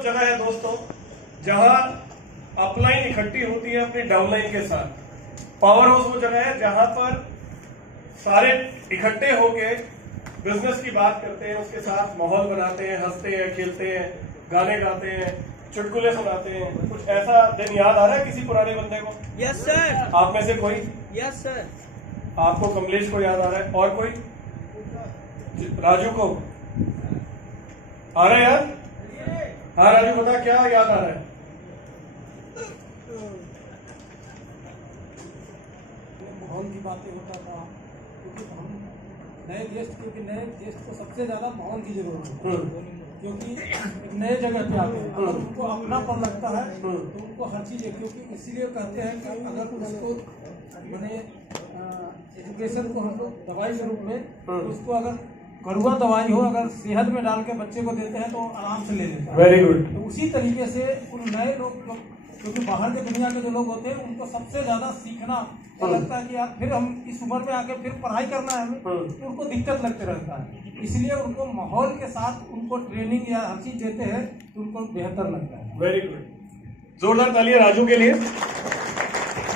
वो जगह है दोस्तों जहां अपलाइन इकट्ठी होती है अपनी डाउनलाइन के साथ। पावर हाउस वो जगह है जहां पर सारे इकट्ठे होके बिजनेस की बात करते हैं, उसके साथ माहौल बनाते हैं, हंसते हैं, खेलते हैं, गाने गाते हैं, चुटकुले सुनाते हैं। कुछ ऐसा दिन याद आ रहा है किसी पुराने बंदे को? Yes sir. आप में से कोई? Yes sir. आपको कमलेश को याद आ रहा है? और कोई? राजू को आ रहा है याद? हाँ राजू बता, क्या याद आ रहा है? माहौल की बातें होता था, क्योंकि हम नए गेस्ट को सबसे ज्यादा माहौल की जरूरत है, क्योंकि एक नए जगह पे आते हैं, अगर उनको अपनापन लगता है तो उनको हर चीज है। क्योंकि इसीलिए कहते हैं कि अगर उसको मैंने एजुकेशन को हम लोग दवाई के रूप में, तो उसको अगर घरुआ दवाई हो, अगर सेहत में डाल के बच्चे को देते हैं तो आराम से ले लेता है। Very good. तो उसी तरीके से उन नए लोग, क्योंकि बाहर के दुनिया के जो लोग होते हैं उनको सबसे ज्यादा सीखना लगता है कि यार फिर हम इस उम्र में आके फिर पढ़ाई करना है हमें, तो उनको दिक्कत लगते रहता है। इसलिए उनको माहौल के साथ उनको ट्रेनिंग या हर चीज देते हैं तो उनको बेहतर लगता है। वेरी गुड, जोरदार तालियां राजू के लिए।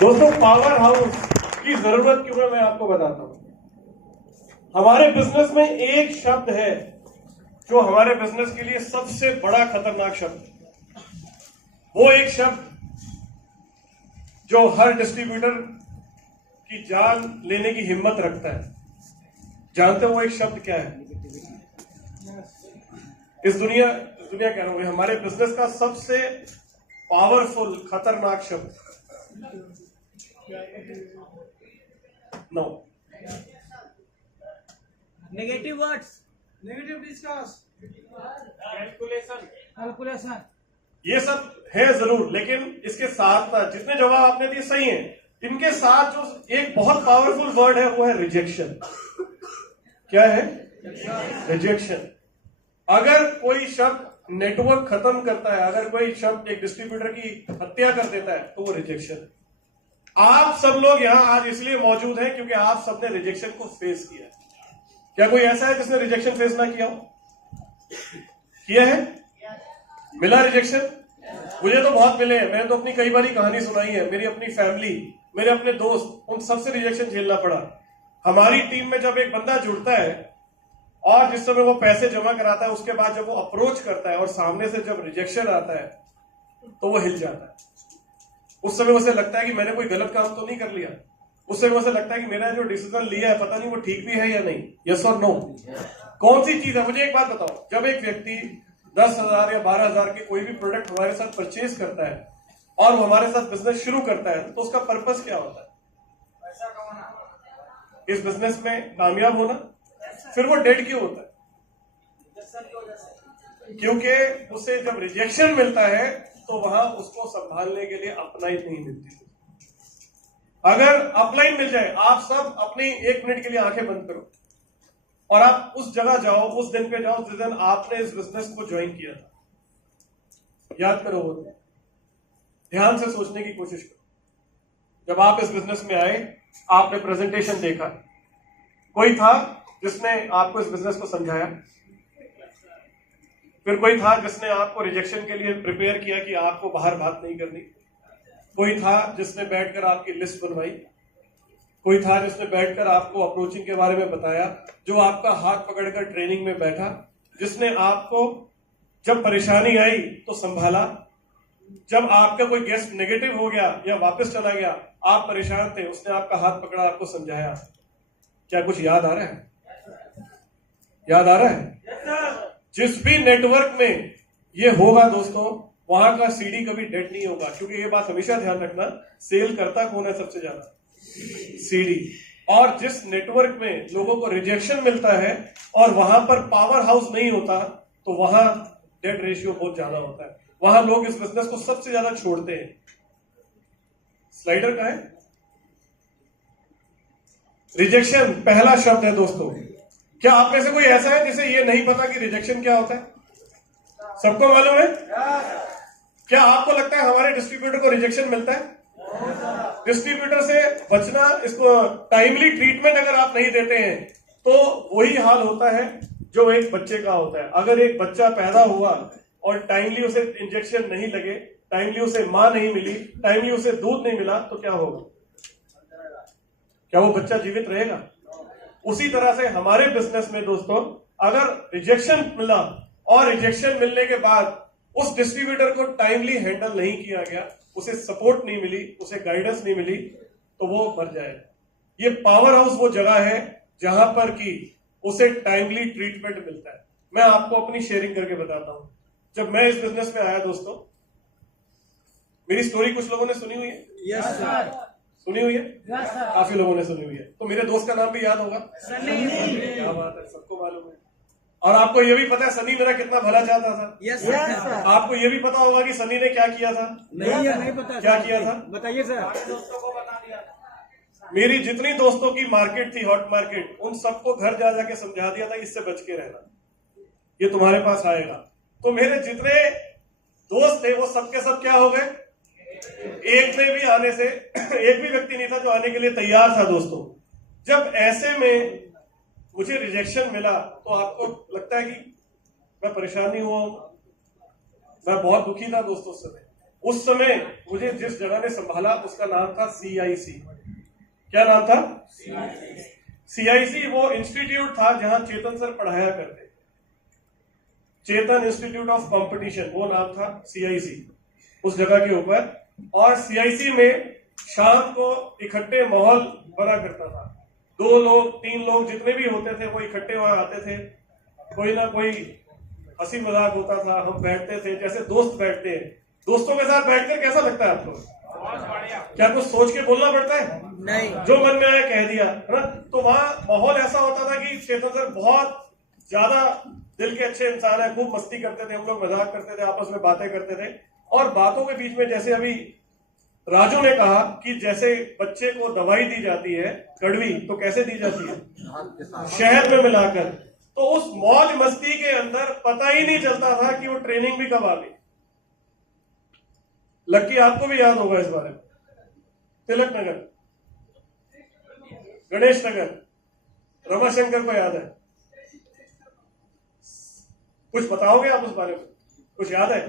दोस्तों पावर हाउस की जरूरत क्यों है मैं आपको बताता हूं। हमारे बिजनेस में एक शब्द है जो हमारे बिजनेस के लिए सबसे बड़ा खतरनाक शब्द है। वो एक शब्द जो हर डिस्ट्रीब्यूटर की जान लेने की हिम्मत रखता है। जानते हो वो एक शब्द क्या है? इस दुनिया कह रहा हूं, हमारे बिजनेस का सबसे पावरफुल खतरनाक शब्द no. Negative words, negative discuss, calculation, ये सब है जरूर, लेकिन इसके साथ साथ जितने जवाब आपने दिए सही हैं, इनके साथ जो एक बहुत पावरफुल वर्ड है वो है रिजेक्शन। क्या है? रिजेक्शन। अगर कोई शब्द नेटवर्क खत्म करता है, अगर कोई शब्द एक डिस्ट्रीब्यूटर की हत्या कर देता है तो वो रिजेक्शन। आप सब लोग यहां आज इसलिए मौजूद हैं क्योंकि आप सबने रिजेक्शन को फेस किया। क्या कोई ऐसा है जिसने रिजेक्शन फेस ना किया हो? किया है? मिला रिजेक्शन? मुझे तो बहुत मिले हैं, मैंने तो अपनी कई बारी कहानी सुनाई है। मेरी अपनी फैमिली, मेरे अपने दोस्त, उन सबसे रिजेक्शन झेलना पड़ा। हमारी टीम में जब एक बंदा जुड़ता है और जिस समय वो पैसे जमा कराता है, उसके बाद जब वो अप्रोच करता है और सामने से जब रिजेक्शन आता है तो वो हिल जाता है। उस समय उसे लगता है कि मैंने कोई गलत काम तो नहीं कर लिया। उस समय उसे लगता है कि मेरा जो डिसीजन लिया है पता नहीं वो ठीक भी है या नहीं। यस और नो? कौन सी चीज है? मुझे एक बात बताओ, जब एक व्यक्ति 10,000 या 12,000 के कोई भी प्रोडक्ट हमारे साथ परचेज करता है और वो हमारे साथ बिजनेस शुरू करता है तो उसका पर्पस क्या होता है? पैसा कमाना, इस बिजनेस में कामयाब होना। फिर वो डेड क्यों होता है? क्योंकि उसे जब रिजेक्शन मिलता है तो वहां उसको संभालने के लिए अपलाइन नहीं मिलती। अगर अपलाइन मिल जाए, आप सब अपनी 1 मिनट के लिए आंखें बंद करो और आप उस जगह जाओ, उस दिन पे जाओ जिस दिन आपने इस बिजनेस को ज्वाइन किया था। याद करो वो दिन, ध्यान से सोचने की कोशिश करो। जब आप इस बिजनेस में आए, आपने प्रेजेंटेशन देखा, कोई था जिसने आपको इस बिजनेस को समझाया, फिर कोई था जिसने आपको रिजेक्शन के लिए प्रिपेयर किया कि आपको बाहर बात नहीं करनी, कोई था जिसने बैठकर आपकी लिस्ट बनवाई, कोई था जिसने बैठकर आपको अप्रोचिंग के बारे में बताया, जो आपका हाथ पकड़कर ट्रेनिंग में बैठा, जिसने आपको जब परेशानी आई तो संभाला, जब आपका कोई गेस्ट नेगेटिव हो गया या वापस चला गया, आप परेशान थे, उसने आपका हाथ पकड़ा, आपको समझाया। क्या कुछ याद आ रहा है? याद आ रहा है? जिस भी नेटवर्क में ये होगा दोस्तों, वहां का सीडी कभी डेड नहीं होगा। क्योंकि ये बात हमेशा ध्यान रखना, सेल करता कौन है सबसे ज्यादा? सीडी। और जिस नेटवर्क में लोगों को रिजेक्शन मिलता है और वहां पर पावर हाउस नहीं होता तो वहां डेड रेशियो बहुत ज्यादा होता है। वहां लोग इस बिजनेस को सबसे ज्यादा छोड़ते हैं। स्लाइडर का है? रिजेक्शन पहला शब्द है दोस्तों। क्या आप में से कोई ऐसा है जिसे ये नहीं पता कि रिजेक्शन क्या होता है? सबको मालूम है? क्या आपको लगता है हमारे डिस्ट्रीब्यूटर को रिजेक्शन मिलता है? डिस्ट्रीब्यूटर से बचना, इसको टाइमली ट्रीटमेंट अगर आप नहीं देते हैं तो वही हाल होता है जो एक बच्चे का होता है। अगर एक बच्चा पैदा हुआ और टाइमली उसे इंजेक्शन नहीं लगे, टाइमली उसे मां नहीं मिली, टाइमली उसे दूध नहीं मिला, तो क्या होगा? क्या वो बच्चा जीवित रहेगा? उसी तरह से हमारे बिजनेस में दोस्तों, अगर रिजेक्शन मिला और रिजेक्शन मिलने के बाद उस डिस्ट्रीब्यूटर को टाइमली हैंडल नहीं किया गया, उसे सपोर्ट नहीं मिली, उसे गाइडेंस नहीं मिली, तो वो मर जाएगा। ये पावर हाउस वो जगह है जहां पर कि उसे टाइमली ट्रीटमेंट मिलता है। मैं आपको अपनी शेयरिंग करके बताता हूं। जब मैं इस बिजनेस में आया दोस्तों, मेरी स्टोरी कुछ लोगों ने सुनी हुई है? Yes sir. सुनी हुई है? Yes sir. काफी लोगों ने सुनी हुई है। तो मेरे दोस्त का नाम भी याद होगा? सनी। क्या बात है, सबको मालूम है। और आपको ये भी पता है सनी मेरा कितना भला चाहता था? Yes sir. आपको ये भी पता होगा कि सनी ने क्या किया था? नहीं पता। क्या किया था? बताइए सर। दोस्तों को बता दिया। मेरी जितनी दोस्तों की मार्केट थी, हॉट मार्केट, उन सबको घर जा जाके समझा दिया था इससे बच के रहना, ये तुम्हारे पास आएगा। तो मेरे जितने दोस्त थे वो सबके सब क्या हो गए? एक ने भी आने से एक भी व्यक्ति नहीं था जो आने के लिए तैयार था दोस्तों। जब ऐसे में मुझे रिजेक्शन मिला तो आपको लगता है कि मैं परेशान नहीं हुआ? मैं बहुत दुखी था दोस्तों उस समय मुझे जिस जगह ने संभाला उसका नाम था CIC। क्या नाम था? CIC वो इंस्टीट्यूट था जहां चेतन सर पढ़ाया करते, चेतन इंस्टीट्यूट ऑफ कंपटीशन, वो नाम था CIC उस जगह के ऊपर। और CIC में शाम को इकट्ठे माहौल बना करता था। 2 लोग 3 लोग जितने भी होते थे वो इकट्ठे वहां आते थे, कोई ना कोई हंसी मजाक होता था, हम बैठते थे जैसे दोस्त बैठते हैं। दोस्तों के साथ बैठकर कैसा लगता है आपको? क्या कुछ सोच के बोलना पड़ता है? नहीं। जो मन में आया कह दिया, है ना? तो वहां माहौल ऐसा होता था कि चेतन सर बहुत ज्यादा दिल के अच्छे इंसान है, खूब मस्ती करते थे, हम लोग मजाक करते थे, आपस में बातें करते थे। और बातों के बीच में जैसे अभी राजू ने कहा कि जैसे बच्चे को दवाई दी जाती है कड़वी, तो कैसे दी जाती है? शहद में मिलाकर। तो उस मौज मस्ती के अंदर पता ही नहीं चलता था कि वो ट्रेनिंग भी कब आ गई। लक्की आपको भी याद होगा इस बारे में। तिलक नगर, गणेश नगर, रमाशंकर को याद है? कुछ बताओगे आप उस बारे में? कुछ याद है?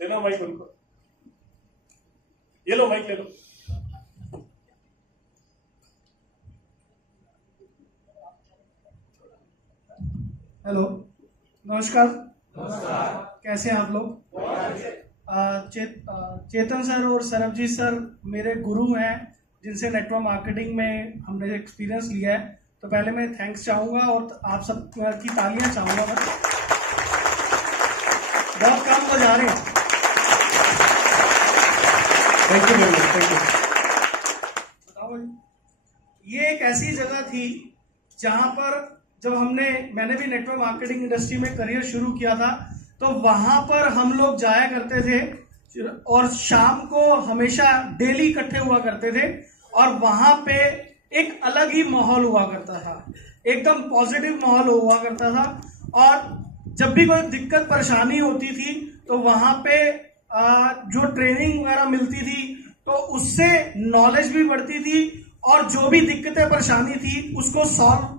देना माइक उनको, ये लो माइक ले लो। हेलो, नमस्कार। कैसे हैं आप लोग? चेतन सर और सरबजीत सर मेरे गुरु हैं जिनसे नेटवर्क मार्केटिंग में हमने एक्सपीरियंस लिया है। तो पहले मैं थैंक्स चाहूँगा और आप सब की तालियां चाहूँगा। मैं बहुत काम बजा रहे हैं। Thank you very much, thank you. बताओ, ये एक ऐसी जगह थी जहां पर जब मैंने भी नेटवर्क मार्केटिंग इंडस्ट्री में करियर शुरू किया था, तो वहां पर हम लोग जाया करते थे और शाम को हमेशा डेली इकट्ठे हुआ करते थे। और वहां पे एक अलग ही माहौल हुआ करता था, एकदम पॉजिटिव माहौल हुआ करता था। और जब भी कोई दिक्कत परेशानी होती थी तो वहां पे जो ट्रेनिंग वगैरह मिलती थी तो उससे नॉलेज भी बढ़ती थी और जो भी दिक्कतें परेशानी थी उसको सॉल्व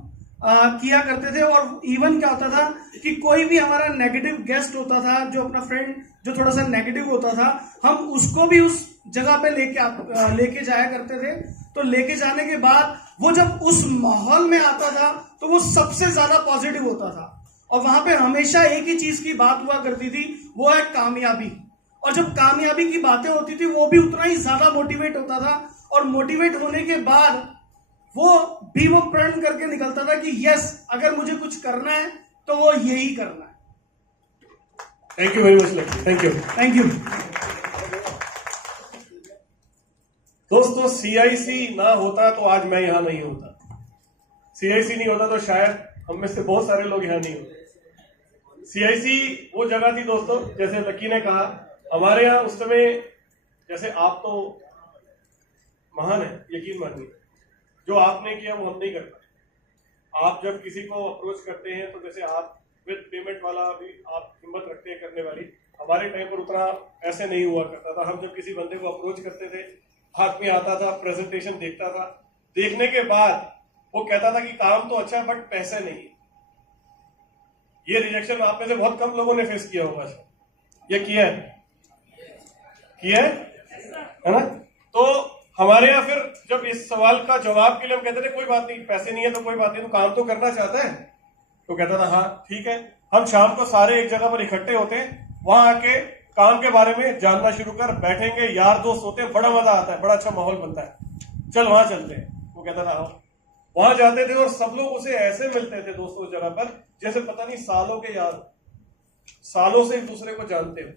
किया करते थे। और इवन क्या होता था कि कोई भी हमारा नेगेटिव गेस्ट होता था, जो अपना फ्रेंड जो थोड़ा सा नेगेटिव होता था, हम उसको भी उस जगह पे लेके जाया करते थे। तो लेके जाने के बाद वो जब उस माहौल में आता था तो वो सबसे ज्यादा पॉजिटिव होता था। और वहां पे हमेशा एक ही चीज की बात हुआ करती थी, वो है कामयाबी। और जब कामयाबी की बातें होती थी वो भी उतना ही ज्यादा मोटिवेट होता था। और मोटिवेट होने के बाद वो प्रण करके निकलता था कि यस, अगर मुझे कुछ करना है तो वो यही करना है। Thank you very much lucky, thank you, thank you. दोस्तों CIC ना होता तो आज मैं यहां नहीं होता। CIC नहीं होता तो शायद हम में से बहुत सारे लोग यहां नहीं होते। CIC वो जगह थी दोस्तों, जैसे लक्की ने कहा, हमारे यहां उस समय, जैसे आप तो महान है, यकीन मानिए, जो आपने किया वो हम नहीं कर पाए। आप जब किसी को अप्रोच करते हैं तो जैसे आप विद पेमेंट वाला भी आप हिम्मत रखते हैं करने वाली, हमारे टाइम पर उतना ऐसे नहीं हुआ करता था। हम जब किसी बंदे को अप्रोच करते थे, हाथ में आता था, प्रेजेंटेशन देखता था, देखने के बाद वो कहता था कि काम तो अच्छा है बट पैसे नहीं। ये रिजेक्शन आप में से बहुत कम लोगों ने फेस किया होगा। ये किया है ना? तो हमारे यहाँ फिर जब इस सवाल का जवाब के लिए हम कहते थे कोई बात नहीं, पैसे नहीं है तो कोई बात नहीं, तो काम तो करना चाहता है, तो कहता था हाँ ठीक है। हम शाम को सारे एक जगह पर इकट्ठे होते हैं, वहां आके काम के बारे में जानना शुरू कर बैठेंगे, यार दोस्त होते हैं, बड़ा मजा आता है, बड़ा अच्छा माहौल बनता है, चल वहां चलते हैं। वो कहता था हाँ। वहां जाते थे और सब लोग उसे ऐसे मिलते थे दोस्तों उस जगह पर जैसे पता नहीं सालों के यार, सालों से एक दूसरे को जानते हो।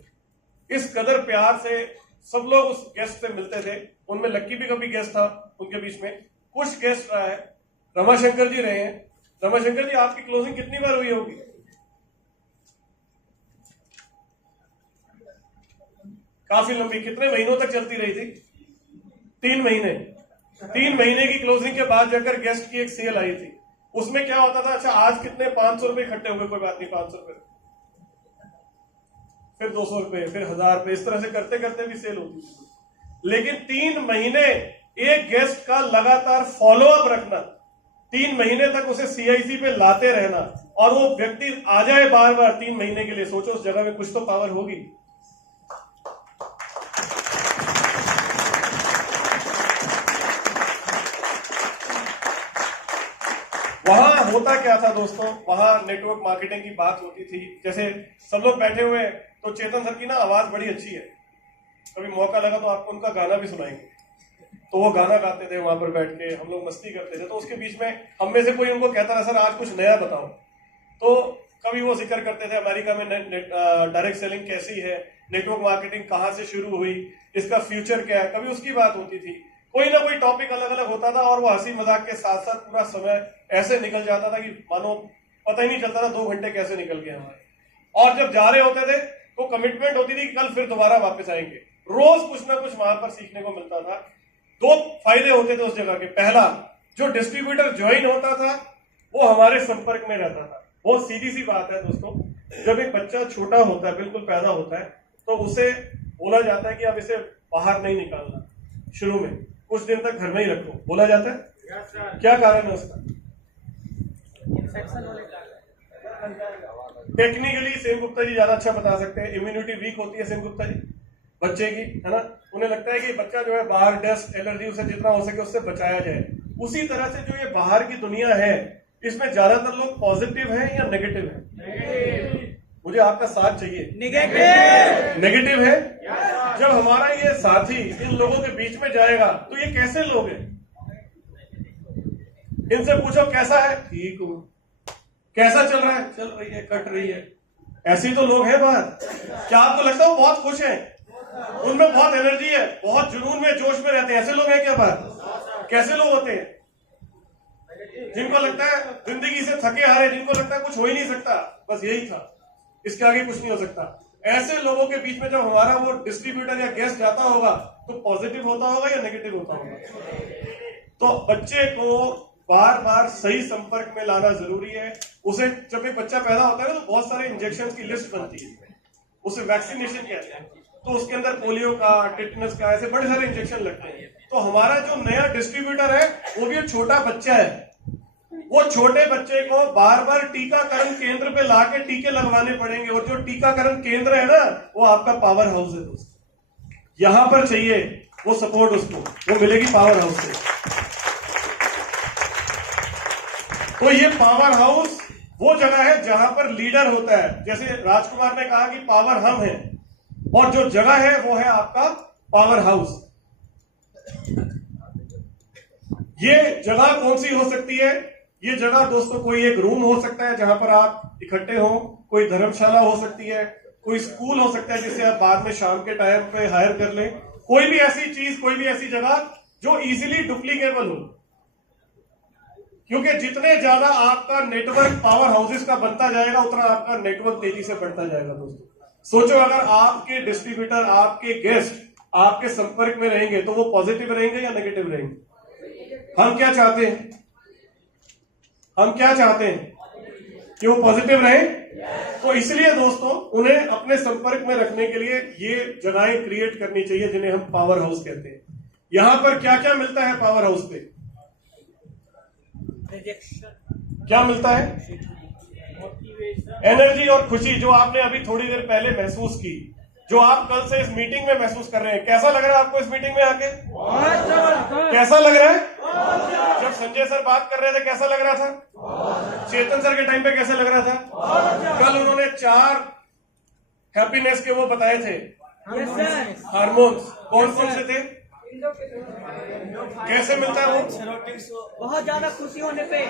इस कदर प्यार से सब लोग उस गेस्ट से मिलते थे। उनमें लक्की भी कभी गेस्ट था उनके बीच में, कुछ गेस्ट रहा है, रमाशंकर जी रहे हैं। रमाशंकर जी आपकी क्लोजिंग कितनी बार हुई होगी? काफी लंबी, कितने महीनों तक चलती रही थी? 3 महीने। 3 महीने की क्लोजिंग के बाद जाकर गेस्ट की एक सेल आई थी। उसमें क्या होता था, अच्छा आज कितने 500 रुपए इकट्ठे हो गए, कोई बात नहीं 500 रुपए, फिर 200 रुपए, फिर 1000 रुपए, इस तरह से करते करते भी सेल होती थी। लेकिन 3 महीने एक गेस्ट का लगातार फॉलोअप रखना, 3 महीने तक उसे CIC पे लाते रहना, और वो व्यक्ति आ जाए बार बार 3 महीने के लिए, सोचो उस जगह में कुछ तो पावर होगी। वहां होता क्या था दोस्तों, वहां नेटवर्क मार्केटिंग की बात होती थी। जैसे सब लोग बैठे हुए हैं, तो चेतन सर की ना आवाज बड़ी अच्छी है, कभी मौका लगा तो आपको उनका गाना भी सुनाएंगे। तो वो गाना गाते थे वहां पर बैठ के, हम लोग मस्ती करते थे। तो उसके बीच में हम में से कोई उनको कहता था सर आज कुछ नया बताओ, तो कभी वो जिक्र करते थे अमेरिका में डायरेक्ट सेलिंग कैसी है, नेटवर्क मार्केटिंग कहाँ से शुरू हुई, इसका फ्यूचर क्या है, कभी उसकी बात होती थी। कोई ना कोई टॉपिक अलग अलग होता था, और वो हंसी मजाक के साथ साथ पूरा समय ऐसे निकल जाता था कि मानो पता ही नहीं चलता था 2 घंटे कैसे निकल गए हमारे। और जब जा रहे होते थे तो कमिटमेंट होती थी कि कल फिर दोबारा वापस आएंगे। रोज कुछ ना कुछ वहां पर सीखने को मिलता था। 2 फायदे होते थे उस जगह के। पहला, जो डिस्ट्रीब्यूटर ज्वाइन होता था वो हमारे संपर्क में रहता था। बहुत सीधी सी बात है दोस्तों, जब एक बच्चा छोटा होता है, बिल्कुल पैदा होता है, तो उसे बोला जाता है कि अब इसे बाहर नहीं निकालना, शुरू में कुछ दिन तक घर में ही रखो, बोला जाता है। क्या कारण है उसका? टेक्निकली सेन गुप्ता जी ज्यादा अच्छा बता सकते हैं। इम्यूनिटी वीक होती है सेन गुप्ता जी बच्चे की, है ना। उन्हें लगता है कि बच्चा जो है बाहर डस्ट एलर्जी उसे जितना हो सके उससे बचाया जाए। उसी तरह से जो ये बाहर की दुनिया है, इसमें ज्यादातर लोग पॉजिटिव हैं या नेगेटिव हैं? मुझे आपका साथ चाहिए। नेगेटिव है। जब हमारा ये साथी इन लोगों के बीच में जाएगा तो ये कैसे लोग हैं? इनसे पूछो कैसा है, ठीक हूं। कैसा चल रहा है, चल रही है, कट रही है। ऐसे ही तो लोग हैं बाहर। क्या आपको लगता है वो बहुत खुश हैं, उनमें बहुत एनर्जी है, बहुत जुनून में जोश में रहते हैं? ऐसे लोग हैं क्या बाहर? कैसे लोग होते हैं? जिनको लगता है जिंदगी से थके हारे, जिनको लगता है कुछ हो ही नहीं सकता, बस यही था, इसके आगे कुछ नहीं हो सकता। ऐसे लोगों के बीच में जब हमारा वो डिस्ट्रीब्यूटर या गेस्ट जाता होगा तो पॉजिटिव होता होगा या नेगेटिव होता होगा? तो बच्चे को बार बार सही संपर्क में लाना जरूरी है। उसे जब एक बच्चा पैदा होता है ना तो बहुत सारे इंजेक्शन की लिस्ट बनती है, उसे वैक्सीनेशन कहते हैं। तो उसके अंदर पोलियो का, टिटनस का, ऐसे बड़े सारे इंजेक्शन लगते हैं। तो हमारा जो नया डिस्ट्रीब्यूटर है वो भी एक छोटा बच्चा है। वो छोटे बच्चे को बार बार टीकाकरण केंद्र पे लाके टीके लगवाने पड़ेंगे, और जो टीकाकरण केंद्र है ना वो आपका पावर हाउस है दोस्तों। यहां पर चाहिए वो सपोर्ट, उसको वो मिलेगी पावर हाउस से। तो ये पावर हाउस वो जगह है जहां पर लीडर होता है। जैसे राजकुमार ने कहा कि पावर हम हैं, और जो जगह है वो है आपका पावर हाउस। ये जगह कौन सी हो सकती है? ये जगह दोस्तों कोई एक रूम हो सकता है जहां पर आप इकट्ठे हो, कोई धर्मशाला हो सकती है, कोई स्कूल हो सकता है जिसे आप बाद में शाम के टाइम पे हायर कर लें, कोई भी ऐसी चीज, कोई भी ऐसी जगह जो इजीली डुप्लीकेबल हो। क्योंकि जितने ज्यादा आपका नेटवर्क पावर हाउसेस का बनता जाएगा उतना आपका नेटवर्क तेजी से बढ़ता जाएगा। दोस्तों सोचो, अगर आपके डिस्ट्रीब्यूटर, आपके गेस्ट आपके संपर्क में रहेंगे तो वो पॉजिटिव रहेंगे या नेगेटिव रहेंगे? हम क्या चाहते हैं? हम क्या चाहते हैं कि वो पॉजिटिव रहे। तो इसलिए दोस्तों उन्हें अपने संपर्क में रखने के लिए ये जगहें क्रिएट करनी चाहिए जिन्हें हम पावर हाउस कहते हैं। यहां पर क्या क्या मिलता है पावर हाउस पे? क्या मिलता है? एनर्जी और खुशी जो आपने अभी थोड़ी देर पहले महसूस की, जो आप कल से इस मीटिंग में महसूस कर रहे हैं, कैसा लग रहा है आपको इस मीटिंग में आके? कैसा लग रहा है? जब संजय सर बात कर रहे थे कैसा लग रहा था? चेतन सर के टाइम पे कैसा लग रहा था? कल उन्होंने 4 हैप्पीनेस के वो बताए थे Yes, sir. हार्मोन्स, कौन कौन से थे? कैसे मिलता है वो? बहुत ज्यादा खुशी होने पे,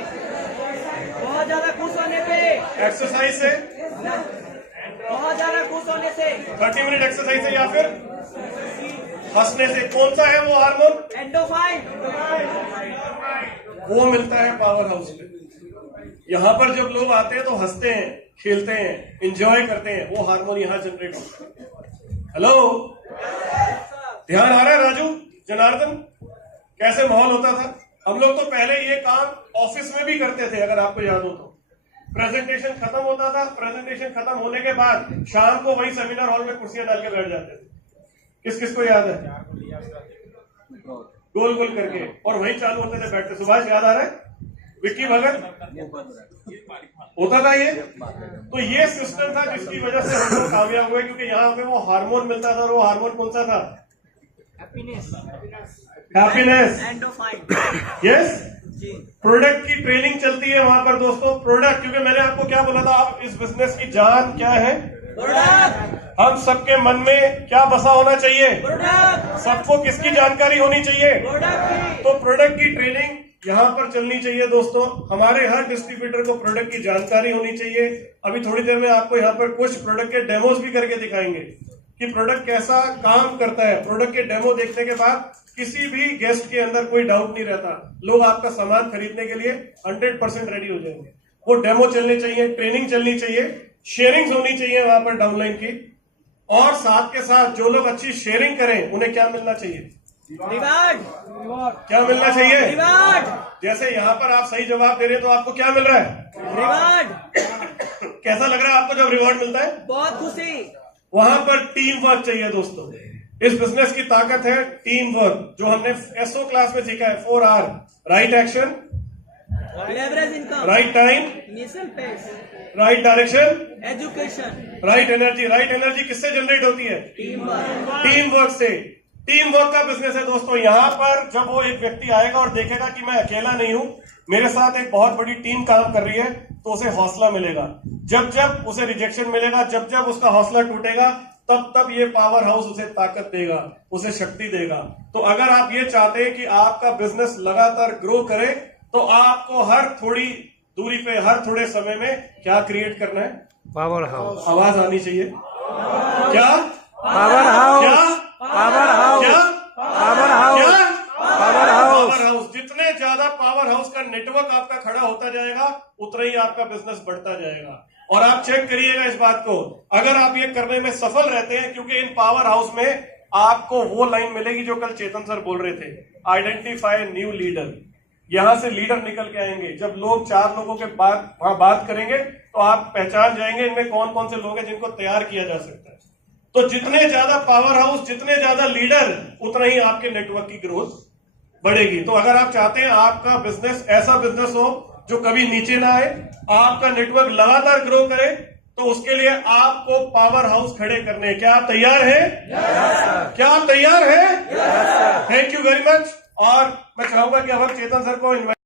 बहुत ज्यादा खुश होने पे, एक्सरसाइज से, बहुत ज्यादा खुश होने से, 30 मिनट एक्सरसाइज से, या फिर हंसने से? कौन सा है वो हार्मोन? एंडोफाइन। वो मिलता है पावर हाउस में। यहाँ पर जब लोग आते हैं तो हंसते हैं, खेलते हैं, एंजॉय करते हैं, वो हार्मोन यहाँ जनरेट होता है। हेलो, ध्यान आ रहा है राजू, जनार्दन? कैसे माहौल होता था? हम लोग तो पहले ये काम ऑफिस में भी करते थे, अगर आपको याद हो तो। प्रेजेंटेशन खत्म होता था, प्रेजेंटेशन खत्म होने के बाद शाम को वही सेमिनार हॉल में कुर्सियां डाल के बैठ जाते थे। किस किस को याद है? गोल गोल करके, और वही चालू होते थे बैठते। सुभाष याद आ रहा है? विक्की भगत होता था ये। तो ये सिस्टम था जिसकी वजह से हम लोग कामयाब हुए, क्योंकि यहाँ पे वो हार्मोन मिलता था। और वो हार्मोन कौन सा था? हैप्पीनेस, एंडोफाइन। यस। जी। प्रोडक्ट की ट्रेनिंग चलती है वहां पर दोस्तों। प्रोडक्ट, क्योंकि मैंने आपको क्या बोला था, आप इस बिजनेस की जान क्या है? प्रोडक्ट। हम सबके मन में क्या बसा होना चाहिए? प्रोडक्ट। सबको किसकी जानकारी होनी चाहिए? प्रोडक्ट की। तो प्रोडक्ट की ट्रेनिंग यहाँ पर चलनी चाहिए दोस्तों। हमारे हर डिस्ट्रीब्यूटर को प्रोडक्ट की जानकारी होनी चाहिए। अभी थोड़ी देर में आपको यहाँ पर कुछ प्रोडक्ट के डेमोज भी करके दिखाएंगे कि प्रोडक्ट कैसा काम करता है। प्रोडक्ट के डेमो देखने के बाद किसी भी गेस्ट के अंदर कोई डाउट नहीं रहता। लोग आपका सामान खरीदने के लिए 100% रेडी हो जाएंगे। वो डेमो चलने चाहिए, ट्रेनिंग चलनी चाहिए, शेयरिंग होनी चाहिए वहां पर डाउनलाइन की। और साथ के साथ जो लोग अच्छी शेयरिंग करें उन्हें क्या मिलना चाहिए? रिवार्ड। क्या मिलना चाहिए? रिवार्ड। जैसे यहाँ पर आप सही जवाब दे रहे हैं तो आपको क्या मिल रहा है? रिवार्ड। कैसा लग रहा है आपको जब रिवॉर्ड मिलता है? बहुत खुशी। वहां पर टीम वर्क चाहिए दोस्तों। इस बिजनेस की ताकत है टीम वर्क, जो हमने एसओ क्लास में सीखा है। 4R, right action, leverage income, right time, initial phase, right direction, education, right energy. Right energy किससे जनरेट होती है? Team work. टीम वर्क से। टीम वर्क का बिजनेस है दोस्तों। यहाँ पर जब वो एक व्यक्ति आएगा और देखेगा कि मैं अकेला नहीं हूं, मेरे साथ एक बहुत बड़ी टीम काम कर रही है, तो उसे हौसला मिलेगा। जब जब उसे रिजेक्शन मिलेगा, जब जब उसका हौसला टूटेगा, तब तब ये पावर हाउस उसे ताकत देगा, उसे शक्ति देगा। तो अगर आप ये चाहते हैं कि आपका बिजनेस लगातार ग्रो करे, तो आपको हर थोड़ी दूरी पे, हर थोड़े समय में क्या क्रिएट करना है? Power house. आवाज आनी चाहिए। क्या? Power house. क्या? Power house. क्या? Power house. क्या? Power house. Power house. जितने ज्यादा पावर हाउस का नेटवर्क आपका खड़ा होता जाएगा, उतना ही आपका बिजनेस बढ़ता जाएगा। और आप चेक करिएगा इस बात को, अगर आप ये करने में सफल रहते हैं, क्योंकि इन पावर हाउस में आपको वो लाइन मिलेगी जो कल चेतन सर बोल रहे थे, आइडेंटिफाई न्यू लीडर। यहां से लीडर निकल के आएंगे। जब लोग 4 लोगों के बाद वहां बात करेंगे, तो आप पहचान जाएंगे इनमें कौन कौन से लोग हैं जिनको तैयार किया जा सकता है। तो जितने ज्यादा पावर हाउस, जितने ज्यादा लीडर, उतना ही आपके नेटवर्क की ग्रोथ बढ़ेगी। तो अगर आप चाहते हैं आपका बिजनेस ऐसा बिजनेस हो जो कभी नीचे ना आए, आपका नेटवर्क लगातार ग्रो करे, तो उसके लिए आपको पावर हाउस खड़े करने। क्या आप तैयार हैं? क्या आप तैयार हैं? Thank you very much. और मैं चाहूंगा कि अब हम चेतन सर को